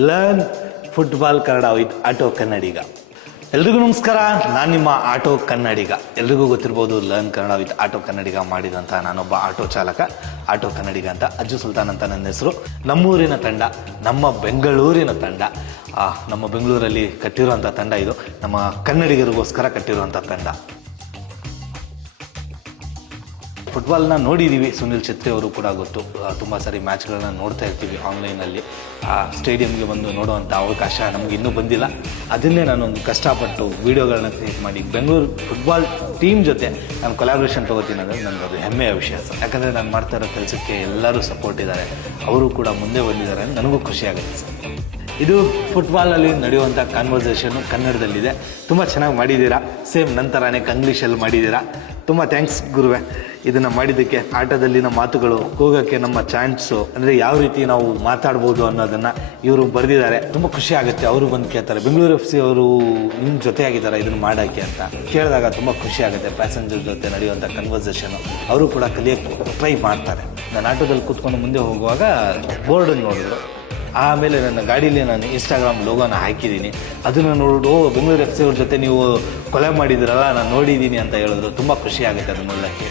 Learn football Kannada with auto Kannadiga. ಎಲ್ರಿಗೂ ನಮಸ್ಕಾರ, ನಾನು ನಿಮ್ಮ ಆಟೋ ಕನ್ನಡಿಗ. ಎಲ್ರಿಗೂ ಗೊತ್ತಿರ್ಬೋದು, learn Kannada with auto Kannadiga ಮಾಡಿದಂಥ ನಾನೊಬ್ಬ ಆಟೋ ಚಾಲಕ, ಆಟೋ ಕನ್ನಡಿಗ ಅಂತ. ಅಜ್ಜು ಸುಲ್ತಾನ್ ಅಂತ ನನ್ನ ಹೆಸರು. ನಮ್ಮೂರಿನ ತಂಡ, ನಮ್ಮ ಬೆಂಗಳೂರಿನ ತಂಡ, ನಮ್ಮ ಬೆಂಗಳೂರಲ್ಲಿ ಕಟ್ಟಿರುವಂಥ ತಂಡ ಇದು. ನಮ್ಮ ಕನ್ನಡಿಗರಿಗೋಸ್ಕರ ಕಟ್ಟಿರುವಂಥ ತಂಡ. ಫುಟ್ಬಾಲ್ನ ನೋಡಿದ್ದೀವಿ, ಸುನಿಲ್ ಛತ್ರಿ ಅವರು ಕೂಡ ಗೊತ್ತು. ತುಂಬ ಸಾರಿ ಮ್ಯಾಚ್ಗಳನ್ನ ನೋಡ್ತಾ ಇರ್ತೀವಿ ಆನ್ಲೈನಲ್ಲಿ. ಸ್ಟೇಡಿಯಂಗೆ ಬಂದು ನೋಡುವಂಥ ಅವಕಾಶ ನಮಗೆ ಇನ್ನೂ ಬಂದಿಲ್ಲ. ಅದನ್ನೇ ನಾನೊಂದು ಕಷ್ಟಪಟ್ಟು ವೀಡಿಯೋಗಳನ್ನ ಕ್ರಿಯೇಟ್ ಮಾಡಿ ಬೆಂಗಳೂರು ಫುಟ್ಬಾಲ್ ಟೀಮ್ ಜೊತೆ ನಾನು ಕೊಲಾಬ್ರೇಷನ್ ತೊಗೋತೀನಿ ಅಂದರೆ ನನಗದು ಹೆಮ್ಮೆಯ ವಿಷಯ ಸರ್. ಯಾಕಂದರೆ ನಾನು ಮಾಡ್ತಾ ಇರೋ ಕೆಲಸಕ್ಕೆ ಎಲ್ಲರೂ ಸಪೋರ್ಟ್ ಇದ್ದಾರೆ, ಅವರು ಕೂಡ ಮುಂದೆ ಬಂದಿದ್ದಾರೆ, ನನಗೂ ಖುಷಿ ಆಗುತ್ತೆ ಸರ್. ಇದು ಫುಟ್ಬಾಲಲ್ಲಿ ನಡೆಯುವಂಥ ಕಾನ್ವರ್ಸೇಷನ್ನು ಕನ್ನಡದಲ್ಲಿದೆ. ತುಂಬ ಚೆನ್ನಾಗಿ ಮಾಡಿದ್ದೀರಾ, ಸೇಮ್ ನಂತರನೇ ಕಂಗ್ಲೀಷಲ್ಲಿ ಮಾಡಿದ್ದೀರಾ. ತುಂಬ ಥ್ಯಾಂಕ್ಸ್ ಗುರುವೆ ಇದನ್ನು ಮಾಡಿದ್ದಕ್ಕೆ. ಆಟದಲ್ಲಿನ ಮಾತುಗಳು ಹೋಗೋಕ್ಕೆ ನಮ್ಮ ಚಾನ್ಸು ಅಂದರೆ ಯಾವ ರೀತಿ ನಾವು ಮಾತಾಡ್ಬೋದು ಅನ್ನೋದನ್ನು ಇವರು ಬರೆದಿದ್ದಾರೆ. ತುಂಬ ಖುಷಿ ಆಗುತ್ತೆ. ಅವರು ಬಂದು ಕೇಳ್ತಾರೆ, ಬೆಂಗಳೂರು FC ಅವರು ನಿಮ್ಮ ಜೊತೆ ಆಗಿದ್ದಾರೆ ಇದನ್ನು ಮಾಡೋಕ್ಕೆ ಅಂತ ಕೇಳಿದಾಗ ತುಂಬ ಖುಷಿ ಆಗುತ್ತೆ. ಪ್ಯಾಸೆಂಜರ್ ಜೊತೆ ನಡೆಯುವಂಥ ಕನ್ವರ್ಸೇಷನು ಅವರು ಕೂಡ ಕಲಿಯೋಕ್ಕೆ ಟ್ರೈ ಮಾಡ್ತಾರೆ. ನಾನು ಆಟೋದಲ್ಲಿ ಕೂತ್ಕೊಂಡು ಮುಂದೆ ಹೋಗುವಾಗ ಬೋರ್ಡನ್ನು ನೋಡಿದ್ರು. ಆಮೇಲೆ ನನ್ನ ಗಾಡೀಲಿ ನಾನು ಇನ್ಸ್ಟಾಗ್ರಾಮ್ ಲೋಗೋನ ಹಾಕಿದ್ದೀನಿ. ಅದನ್ನು ನೋಡು, ಬೆಂಗಳೂರು FC ಅವ್ರ ಜೊತೆ ನೀವು ಕೊಲೆ ಮಾಡಿದ್ರಲ್ಲ, ನಾನು ನೋಡಿದ್ದೀನಿ ಅಂತ ಹೇಳಿದ್ರು. ತುಂಬ ಖುಷಿ ಆಗುತ್ತೆ ಅದನ್ನ ನೋಡೋಕ್ಕೆ.